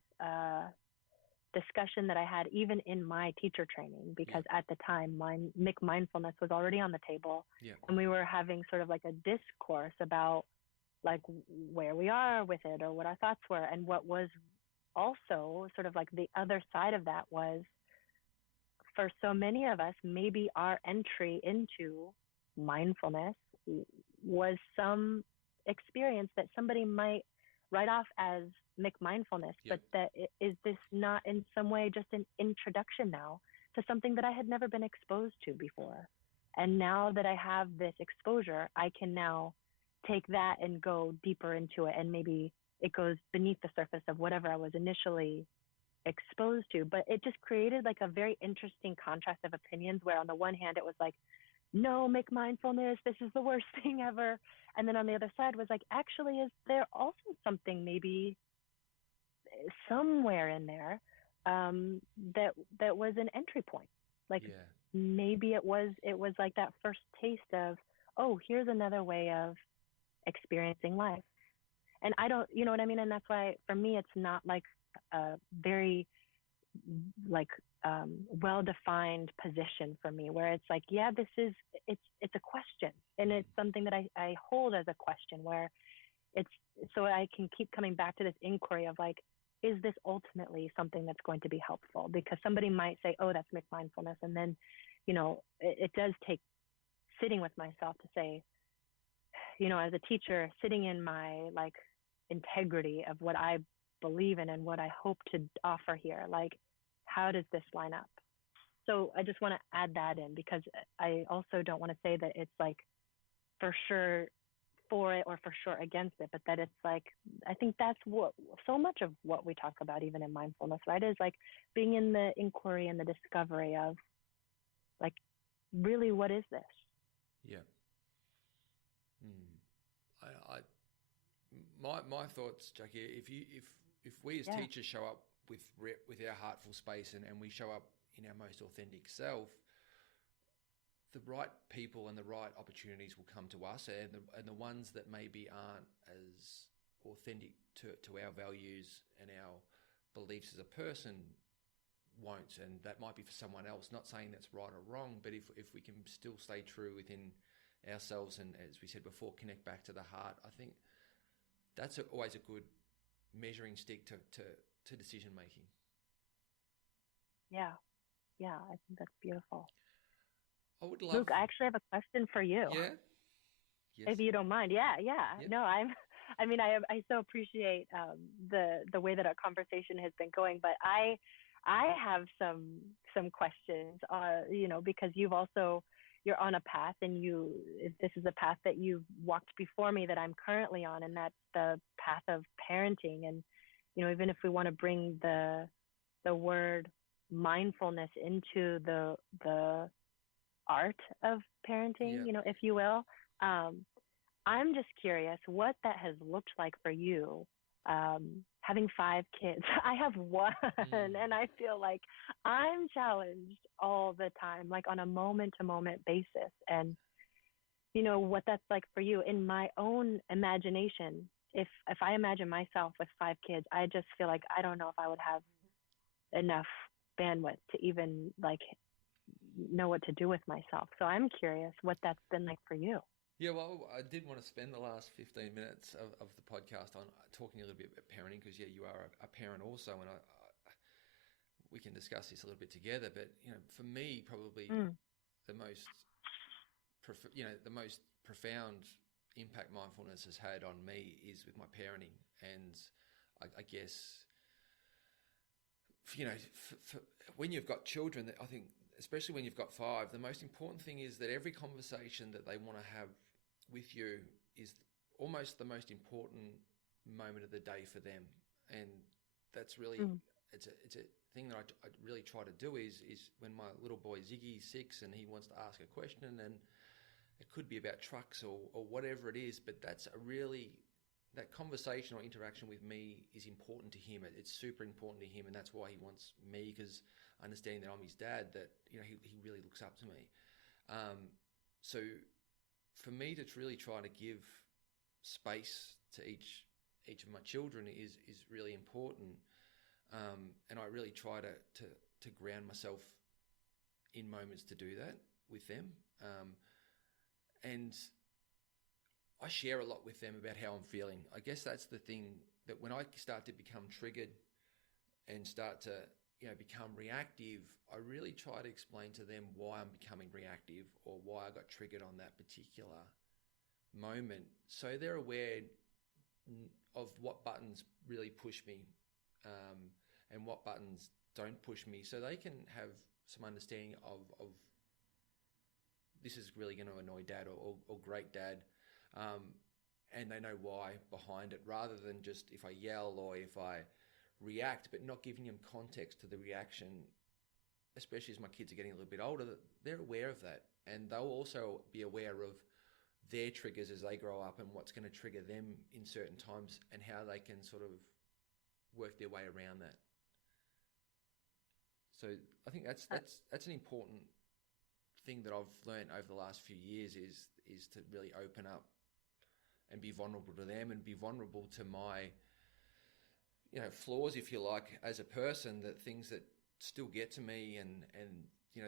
discussion that I had even in my teacher training, because at the time mindfulness was already on the table, and we were having sort of like a discourse about like where we are with it, or what our thoughts were. And what was also sort of like the other side of that was, for so many of us, maybe our entry into mindfulness was some experience that somebody might write off as mindfulness, Yep. but that is this not in some way just an introduction now to something that I had never been exposed to before? And now that I have this exposure, I can now take that and go deeper into it, and maybe it goes beneath the surface of whatever I was initially exposed to. But it just created like a very interesting contrast of opinions, where on the one hand it was like, no, make mindfulness, this is the worst thing ever. And then on the other side was like, actually, is there also something maybe somewhere in there that was an entry point? Like, Yeah. maybe it was like that first taste of, oh, here's another way of experiencing life. And I don't, you know what I mean? And that's why for me, it's not like a very like well-defined position for me, where it's like, yeah, it's a question, and it's something that I hold as a question, where it's so I can keep coming back to this inquiry of like, is this ultimately something that's going to be helpful? Because somebody might say, oh, that's mindfulness, and then, you know, it does take sitting with myself to say, you know, as a teacher, sitting in my like integrity of what I believe in and what I hope to offer here, like, how does this line up? So I just want to add that in, because I also don't want to say that it's like for sure for it or for sure against it, but that it's like, I think that's what so much of what we talk about even in mindfulness, right, is like being in the inquiry and the discovery of like, really, what is this? Yeah. My thoughts, Jackie, if we as teachers show up with our heartful space and we show up in our most authentic self, the right people and the right opportunities will come to us, and the ones that maybe aren't as authentic to our values and our beliefs as a person won't, and that might be for someone else. Not saying that's right or wrong, but if we can still stay true within ourselves and, as we said before, connect back to the heart, I think that's always a good measuring stick to decision making. Yeah, I think that's beautiful. I would love... Luke, I actually have a question for you. Yeah? Yes. If you don't mind. Yeah. Yep. No, I so appreciate the way that our conversation has been going, but I have some questions, you know, because you're on a path, and this is a path that you've walked before me that I'm currently on, and that's the path of parenting. And, you know, even if we want to bring the word mindfulness into the art of parenting, you know, if you will, I'm just curious what that has looked like for you, having 5 kids. I have one, and I feel like I'm challenged all the time, like on a moment-to-moment basis. And, you know, what that's like for you. In my own imagination, if I imagine myself with 5 kids, I just feel like I don't know if I would have enough bandwidth to even like know what to do with myself. So I'm curious what that's been like for you. Yeah, well, I did want to spend the last 15 minutes of the podcast on talking a little bit about parenting, because, yeah, you are a parent also, and we can discuss this a little bit together. But, you know, for me, probably the most profound impact mindfulness has had on me is with my parenting. And I guess, you know, for when you've got children, I think, especially when you've got 5, the most important thing is that every conversation that they want to have with you is almost the most important moment of the day for them. And that's really, it's a thing that I really try to do is when my little boy Ziggy's 6 and he wants to ask a question, and it could be about trucks or whatever it is, but that conversation or interaction with me is important to him. It's super important to him, and that's why he wants me, because understanding that I'm his dad, that, you know, he really looks up to me. So for me to really try to give space to each of my children is really important, and I really try to ground myself in moments to do that with them, and I share a lot with them about how I'm feeling. I guess that's the thing, that when I start to become triggered and start to, you know, become reactive, I really try to explain to them why I'm becoming reactive or why I got triggered on that particular moment, so they're aware of what buttons really push me, and what buttons don't push me, so they can have some understanding of this is really going to annoy dad or great dad, and they know why behind it, rather than just if I yell or if I react, but not giving them context to the reaction, especially as my kids are getting a little bit older, that they're aware of that, and they'll also be aware of their triggers as they grow up and what's going to trigger them in certain times and how they can sort of work their way around that. So I think that's an important thing that I've learned over the last few years is to really open up and be vulnerable to them and be vulnerable to my, flaws, if you like, as a person, that things that still get to me and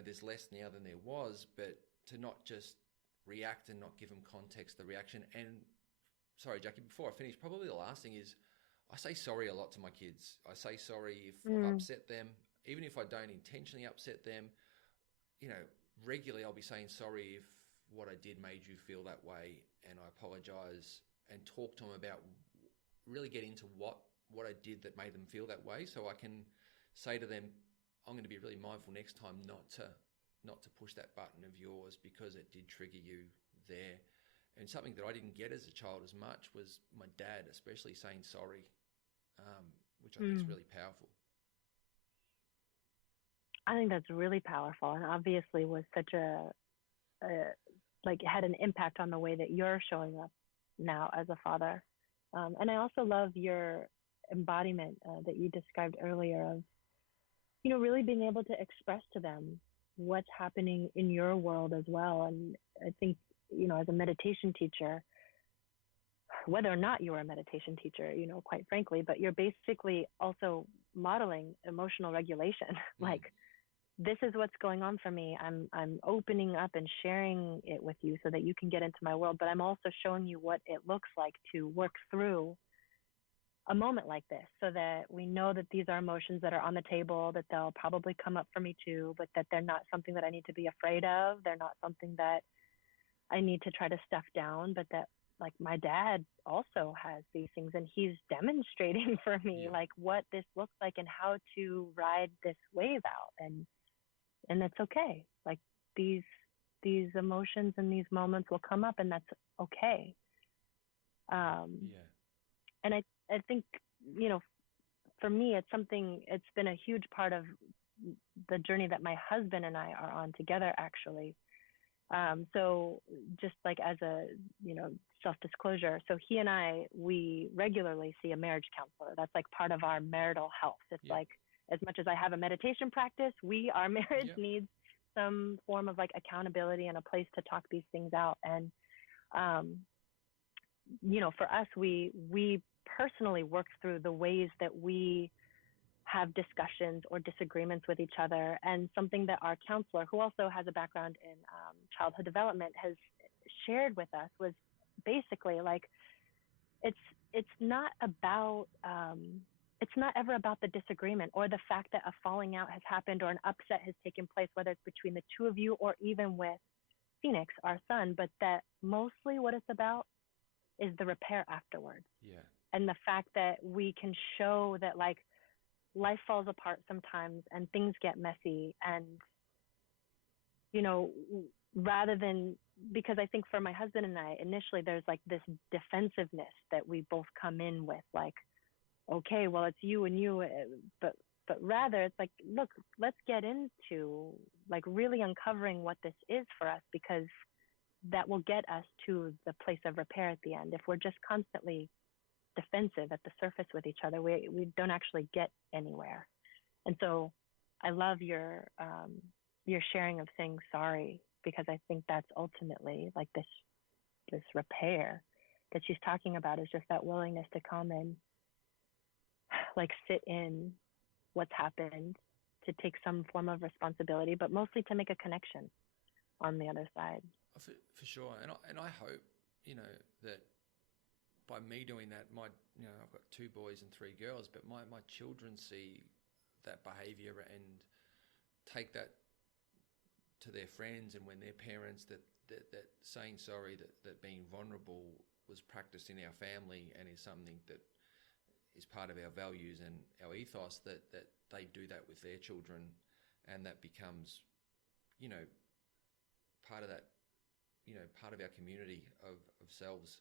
there's less now than there was, but to not just react and not give them context, the reaction. And sorry, Jackie, before I finish, probably the last thing is I say sorry a lot to my kids. I say sorry if I've upset them, even if I don't intentionally upset them. Regularly I'll be saying sorry if what I did made you feel that way, and I apologize and talk to them about, really get into what I did that made them feel that way, so I can say to them, I'm going to be really mindful next time not to push that button of yours because it did trigger you there. And something that I didn't get as a child as much was my dad, especially saying sorry, which I think is really powerful. I think that's really powerful, and obviously was such had an impact on the way that you're showing up now as a father. And I also love your embodiment that you described earlier of, really being able to express to them what's happening in your world as well. And I think, as a meditation teacher, whether or not you are a meditation teacher, quite frankly, but you're basically also modeling emotional regulation. Like, this is what's going on for me. I'm opening up and sharing it with you so that you can get into my world, but I'm also showing you what it looks like to work through a moment like this, so that we know that these are emotions that are on the table, that they'll probably come up for me too, but that they're not something that I need to be afraid of. They're not something that I need to try to stuff down, but that, like, my dad also has these things, and he's demonstrating for me like what this looks like and how to ride this wave out. And it's okay. Like, these emotions and these moments will come up, and that's okay. And I think, for me, it's been a huge part of the journey that my husband and I are on together, actually. So just like as a, self-disclosure, so he and we regularly see a marriage counselor. That's like part of our marital health. It's like, as much as I have a meditation practice, our marriage needs some form of like accountability and a place to talk these things out. And, for us, we personally work through the ways that we have discussions or disagreements with each other. And something that our counselor, who also has a background in childhood development, has shared with us was basically like, it's not about, it's not ever about the disagreement or the fact that a falling out has happened or an upset has taken place, whether it's between the two of you or even with Phoenix, our son, but that mostly what it's about is the repair afterwards. Yeah. And the fact that we can show that, like, life falls apart sometimes and things get messy, and, rather than, because I think for my husband and I, initially there's like this defensiveness that we both come in with, like, okay, well, it's you and you, but rather it's like, look, let's get into like really uncovering what this is for us, because that will get us to the place of repair at the end. If we're just constantly defensive at the surface with each other, we don't actually get anywhere. And so I love your sharing of saying sorry, because I think that's ultimately like this repair that she's talking about, is just that willingness to come and like sit in what's happened, to take some form of responsibility, but mostly to make a connection on the other side. For sure. And I hope, that by me doing that, I've got 2 boys and 3 girls, but my children see that behavior and take that to their friends, and when their parents, that saying sorry, that being vulnerable was practiced in our family and is something that is part of our values and our ethos, that they do that with their children, and that becomes, part of that, part of our community of selves,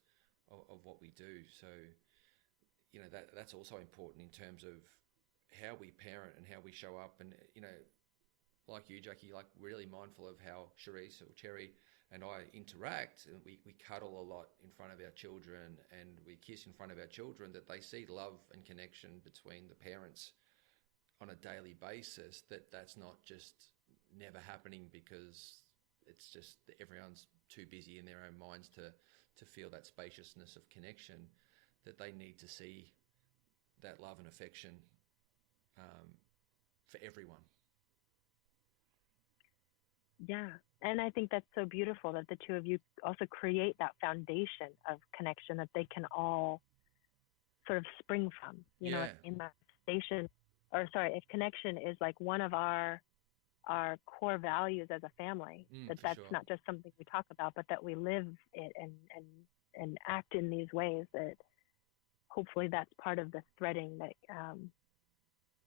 of what we do. So, that's also important in terms of how we parent and how we show up. And, like you, Jackie, like really mindful of how Charisse or Cherry and I interact, and we cuddle a lot in front of our children, and we kiss in front of our children, that they see love and connection between the parents on a daily basis, that's not just never happening because it's just everyone's too busy in their own minds to feel that spaciousness of connection, that they need to see that love and affection for everyone. Yeah. And I think that's so beautiful that the two of you also create that foundation of connection that they can all sort of spring from, in that station, if connection is like one of our core values as a family, that's sure. not just something we talk about, but that we live it and act in these ways, that hopefully that's part of the threading that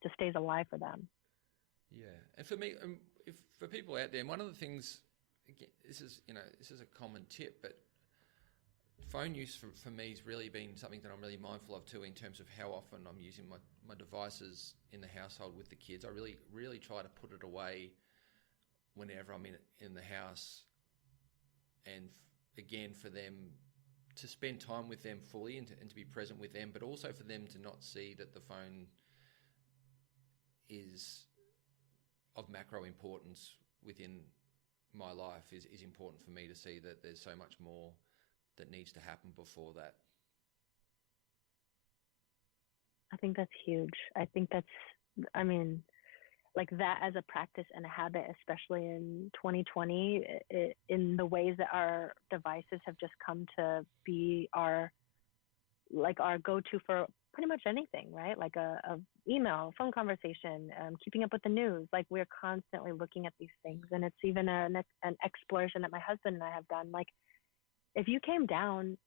just stays alive for them. Yeah. And for me, for people out there, one of the things, again, this is a common tip, but phone use for me has really been something that I'm really mindful of too, in terms of how often I'm using my devices in the household with the kids. I really, really try to put it away whenever I'm in the house, and again, for them to spend time with them fully and to be present with them, but also for them to not see that the phone is of macro importance within my life. Is important for me to see that there's so much more that needs to happen before that. I think that's huge. I think like that as a practice and a habit, especially in 2020, in the ways that our devices have just come to be our go-to for pretty much anything, right? Like a email, phone conversation, keeping up with the news. Like, we're constantly looking at these things, and it's even an exploration that my husband and I have done. Like, if you came down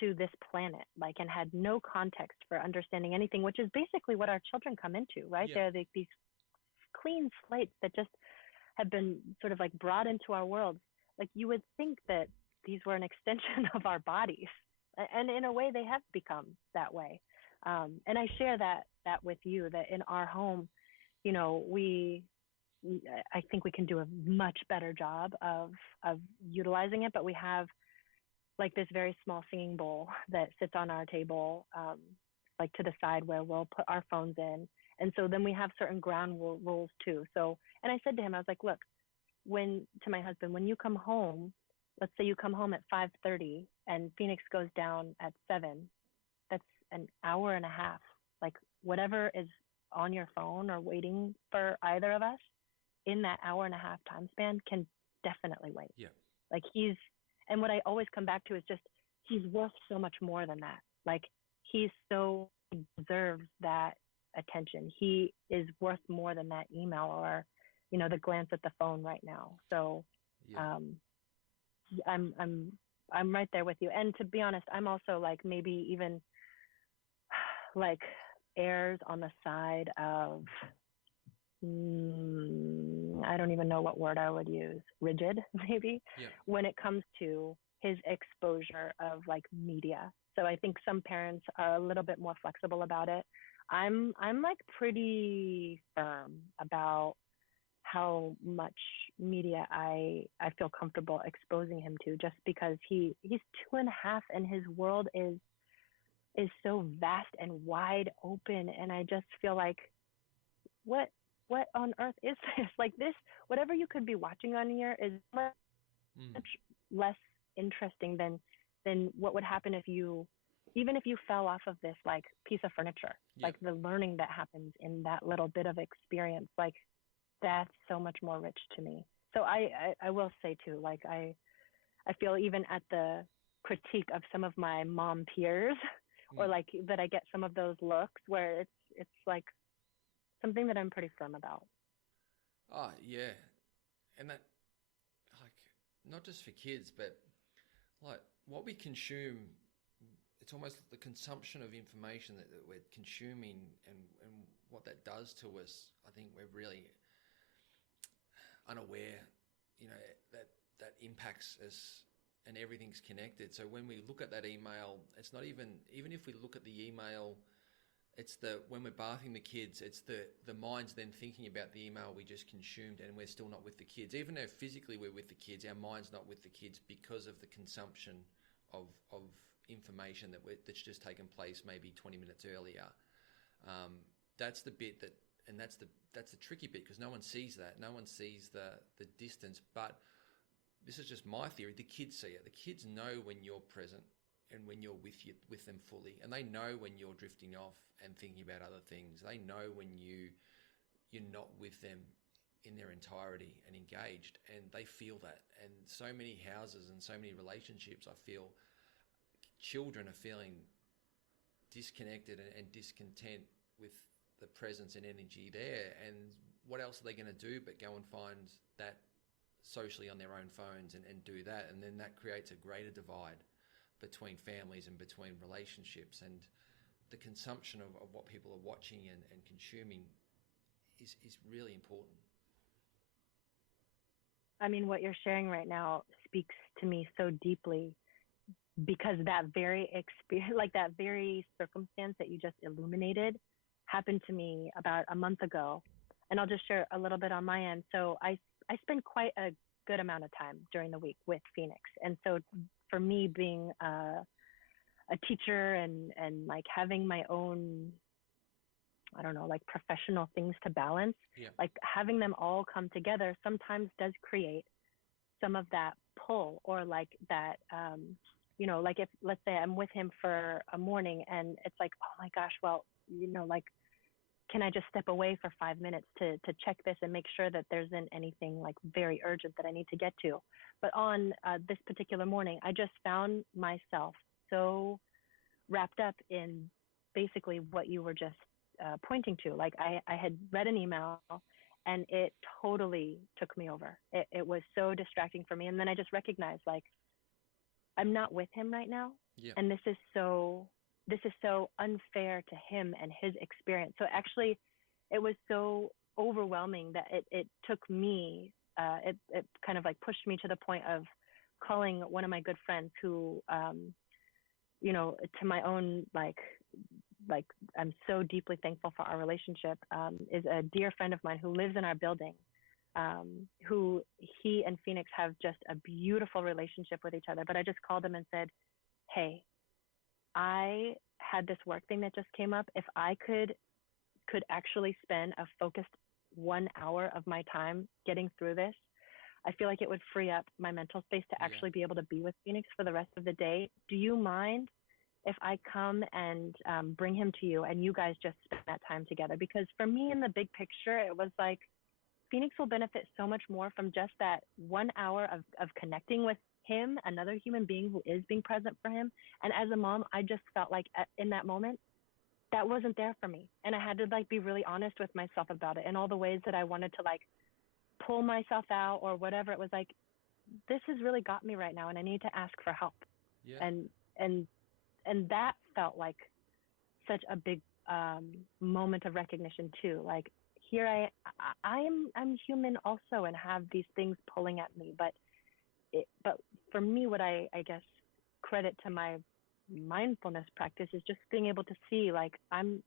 to this planet, like, and had no context for understanding anything, which is basically what our children come into, right? Yeah. They're these clean slates that just have been sort of like brought into our world. Like, you would think that these were an extension of our bodies, and in a way they have become that way. And I share that with you, that in our home, I think we can do a much better job of utilizing it, but we have like this very small singing bowl that sits on our table, like to the side, where we'll put our phones in. And so then we have certain ground rules too. So, and I said to him, I was like, look, to my husband, when you come home, let's say you come home at 5:30 and Phoenix goes down at 7, that's an hour and a half. Like, whatever is on your phone or waiting for either of us in that hour and a half time span can definitely wait. Yeah. Like, and what I always come back to is just, he's worth so much more than that. Like, he deserves that attention. He is worth more than that email or, the glance at the phone right now. So, yeah. I'm right there with you. And to be honest, I'm also like maybe even like errs on the side of, I don't even know what word I would use, rigid maybe, Yeah. when it comes to his exposure of like media. So I think some parents are a little bit more flexible about it. I'm like pretty firm about how much media I feel comfortable exposing him to, just because he's 2.5 and his world is so vast and wide open. And I just feel like, what on earth is this? Like, this, whatever you could be watching on here is much less interesting than what would happen even if you fell off of this like piece of furniture. Yeah. Like, the learning that happens in that little bit of experience, like, that's so much more rich to me. So I will say too, like, I feel even at the critique of some of my mom peers, or like that I get some of those looks where it's like something that I'm pretty firm about. Oh, yeah. And that, like, not just for kids, but like what we consume it's almost the consumption of information that we're consuming, and what that does to us. I think we're really unaware, that impacts us, and everything's connected. So when we look at that email, it's not even if we look at the email, it's when we're bathing the kids, it's the mind's then thinking about the email we just consumed, and we're still not with the kids. Even though physically we're with the kids, our mind's not with the kids because of the consumption of information that's just taken place maybe 20 minutes earlier. That's the bit that's the tricky bit, because no one sees that. No one sees the distance. But this is just my theory. The kids see it. The kids know when you're present and when you're with them fully, and they know when you're drifting off and thinking about other things. They know when you're not with them in their entirety and engaged, and they feel that. And so many houses and so many relationships, I feel children are feeling disconnected and discontent with the presence and energy there. And what else are they going to do but go and find that socially on their own phones and do that? And then that creates a greater divide between families and between relationships. And the consumption of what people are watching and consuming is really important. I mean, what you're sharing right now speaks to me so deeply, because that very experience, like that very circumstance that you just illuminated, happened to me about a month ago. And I'll just share a little bit on my end. So I spend quite a good amount of time during the week with Phoenix. And so for me, being a teacher and like having my own, I don't know, like professional things to balance, like having them all come together sometimes does create some of that pull, or like that, like if, let's say I'm with him for a morning and it's like, oh my gosh, well, like, can I just step away for 5 minutes to check this and make sure that there isn't anything like very urgent that I need to get to? But on this particular morning, I just found myself so wrapped up in basically what you were just pointing to. Like I had read an email and it totally took me over. It was so distracting for me. And then I just recognized, like, I'm not with him right now. Yeah. And this is so unfair to him and his experience. So actually, it was so overwhelming that it took me, it kind of like pushed me to the point of calling one of my good friends who, to my own, like I'm so deeply thankful for our relationship, is a dear friend of mine who lives in our building, who he and Phoenix have just a beautiful relationship with each other. But I just called him and said, hey, I had this work thing that just came up. If I could actually spend a focused 1 hour of my time getting through this, I feel like it would free up my mental space to actually be able to be with Phoenix for the rest of the day. Do you mind if I come and bring him to you and you guys just spend that time together? Because for me, in the big picture, it was like Phoenix will benefit so much more from just that 1 hour of connecting with him, another human being who is being present for him. And as a mom, I just felt like in that moment, that wasn't there for me. And I had to like be really honest with myself about it, and all the ways that I wanted to like pull myself out or whatever. It was like, this has really got me right now and I need to ask for help. Yeah. And that felt like such a big moment of recognition too. Like here I'm human also and have these things pulling at me, but for me, what I guess credit to my mindfulness practice is just being able to see, like, I'm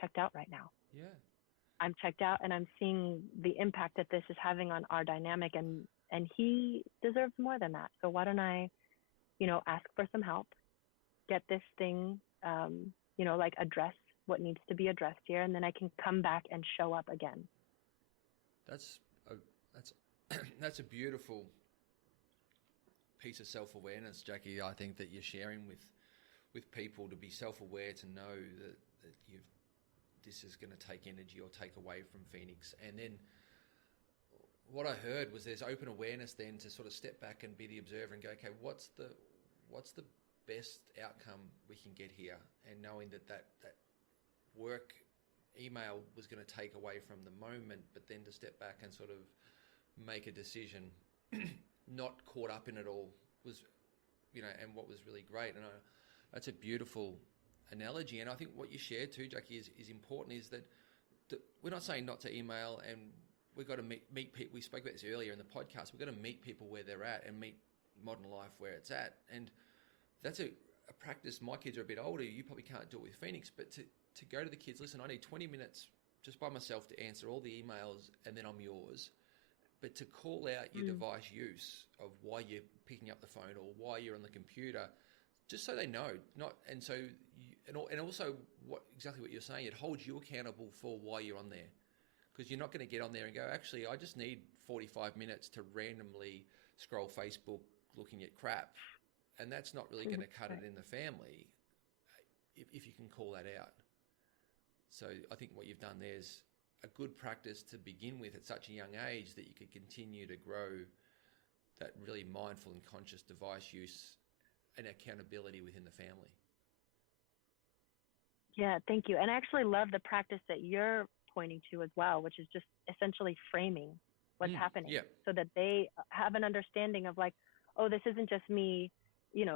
checked out right now. Yeah. I'm checked out and I'm seeing the impact that this is having on our dynamic, and he deserves more than that. So why don't I, ask for some help, get this thing, like address what needs to be addressed here, and then I can come back and show up again. That's a beautiful piece of self-awareness, Jackie. I think that you're sharing with people, to be self-aware, to know that this is going to take energy or take away from Phoenix. And then what I heard was there's open awareness then to sort of step back and be the observer and go, okay, what's the best outcome we can get here? And knowing that work email was going to take away from the moment, but then to step back and sort of make a decision, not caught up in it all, was, and what was really great. And That's a beautiful analogy. And I think what you shared too, Jackie, is important, is that we're not saying not to email, and we've got to meet people. We spoke about this earlier in the podcast. We've got to meet people where they're at and meet modern life where it's at. And that's a practice. My kids are a bit older. You probably can't do it with Phoenix, but to go to the kids, listen, I need 20 minutes just by myself to answer all the emails, and then I'm yours. But to call out your device use of why you're picking up the phone or why you're on the computer, just so they know. And also exactly what you're saying, it holds you accountable for why you're on there. Because you're not going to get on there and go, actually, I just need 45 minutes to randomly scroll Facebook looking at crap. And that's not really going to cut it in the family if you can call that out. So I think what you've done there is a good practice to begin with at such a young age that you could continue to grow that really mindful and conscious device use and accountability within the family. Yeah, thank you. And I actually love the practice that you're pointing to as well, which is just essentially framing what's happening so that they have an understanding of like, oh, this isn't just me,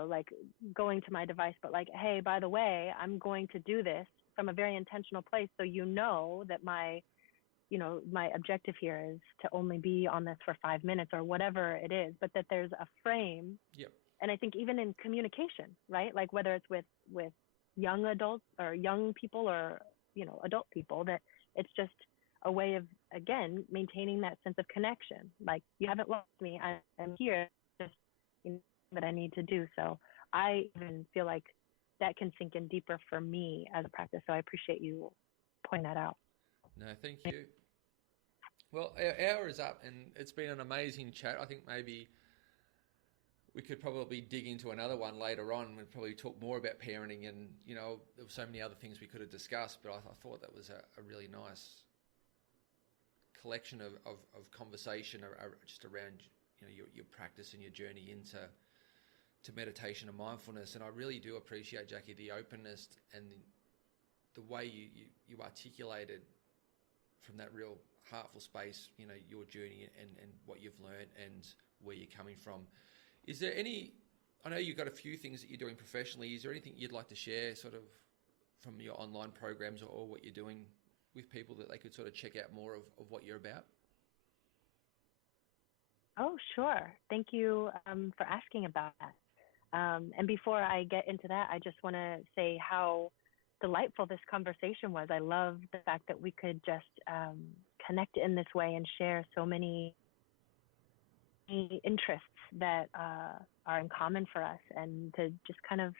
like going to my device, but like, hey, by the way, I'm going to do this from a very intentional place. So that my objective here is to only be on this for 5 minutes or whatever it is, but that there's a frame. Yep. And I think even in communication, right? Like whether it's with young adults or young people or, adult people, that it's just a way of, again, maintaining that sense of connection. Like, you haven't lost me. I'm here, just that I need to do. So I even feel like that can sink in deeper for me as a practice. So I appreciate you pointing that out. No, thank you. Well, our hour is up, and it's been an amazing chat. I think maybe we could probably dig into another one later on. We'd probably talk more about parenting, and there were so many other things we could have discussed, but I thought that was a really nice collection of conversation just around your practice and your journey into meditation and mindfulness. And I really do appreciate, Jackie, the openness and the way you articulated from that real heartful space, your journey and what you've learned and where you're coming from. Is there I know you've got a few things that you're doing professionally. Is there anything you'd like to share sort of from your online programs or what you're doing with people that they could sort of check out more of what you're about? Oh, sure. Thank you for asking about that. And before I get into that, I just want to say how delightful this conversation was. I love the fact that we could just connect in this way and share so many interests that are in common for us, and to just kind of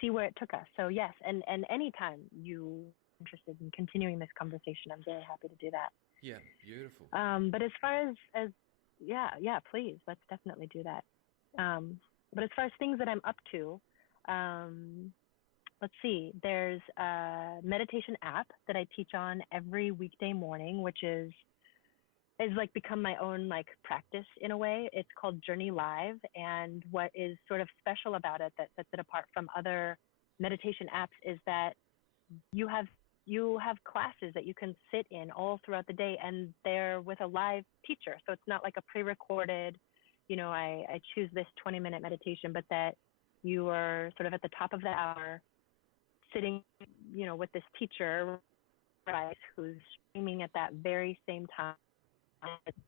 see where it took us. So yes, and anytime you're interested in continuing this conversation, I'm very happy to do that. Yeah, beautiful. But as far as yeah, please, let's definitely do that. But as far as things that I'm up to, let's see, there's a meditation app that I teach on every weekday morning, which is like become my own like practice in a way. It's called Journey Live. And what is sort of special about it that sets it apart from other meditation apps is that you have classes that you can sit in all throughout the day, and they're with a live teacher. So it's not like a pre-recorded, I choose this 20-minute meditation, but that you are sort of at the top of the hour sitting, with this teacher who's streaming at that very same time.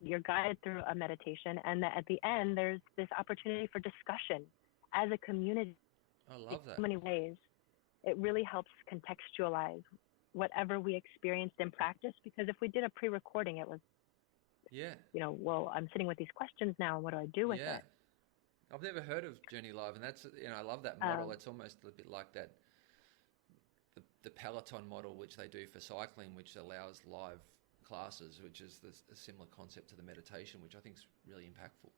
You're guided through a meditation, and that at the end, there's this opportunity for discussion as a community. I love that. In so many ways, it really helps contextualize whatever we experienced in practice, because if we did a pre-recording, it was, well, I'm sitting with these questions now, and what do I do with it? I've never heard of Journey Live, and that's, I love that model. It's almost a bit like that, the Peloton model, which they do for cycling, which allows live classes, which is a similar concept to the meditation, which I think is really impactful.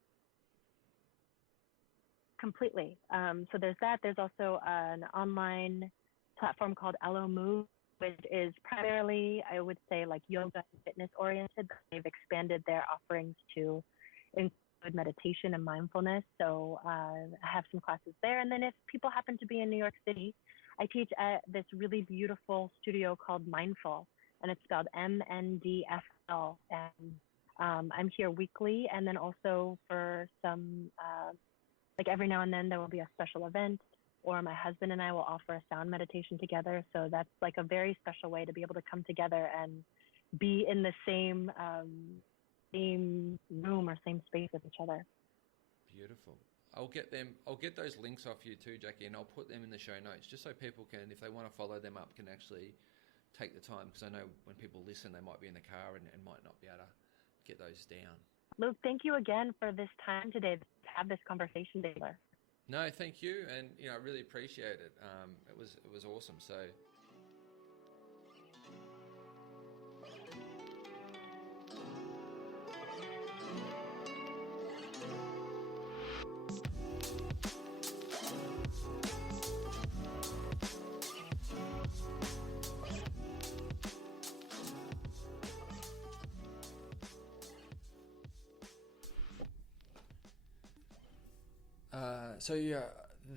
Completely. So there's that. There's also an online platform called Elo Move, which is primarily, I would say, like yoga and fitness oriented. They've expanded their offerings to include meditation and mindfulness. So I have some classes there. And then if people happen to be in New York City, I teach at this really beautiful studio called Mindful, and it's spelled MNDFL. And I'm here weekly, and then also for some, like every now and then there will be a special event or my husband and I will offer a sound meditation together. So that's like a very special way to be able to come together and be in the same room or same space with each other. Beautiful. I'll get those links off you too, Jackie, and I'll put them in the show notes just so people can, if they want to follow them up, can actually take the time, because I know when people listen, they might be in the car and might not be able to get those down. Luke, thank you again for this time today to have this conversation together. No, thank you, and I really appreciate it. It was awesome. So.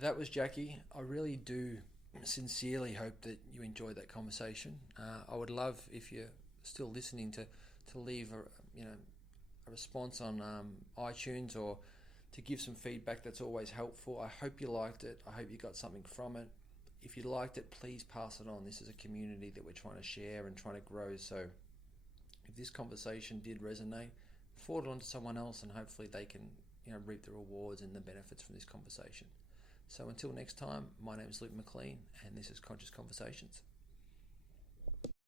That was Jackie. I really do sincerely hope that you enjoyed that conversation. I would love, if you're still listening, to leave a response on iTunes, or to give some feedback. That's always helpful. I hope you liked it. I hope you got something from it. If you liked it, please pass it on. This is a community that we're trying to share and trying to grow. So if this conversation did resonate, forward it on to someone else, and hopefully they can reap the rewards and the benefits from this conversation. So until next time, my name is Luke McLean, and this is Conscious Conversations.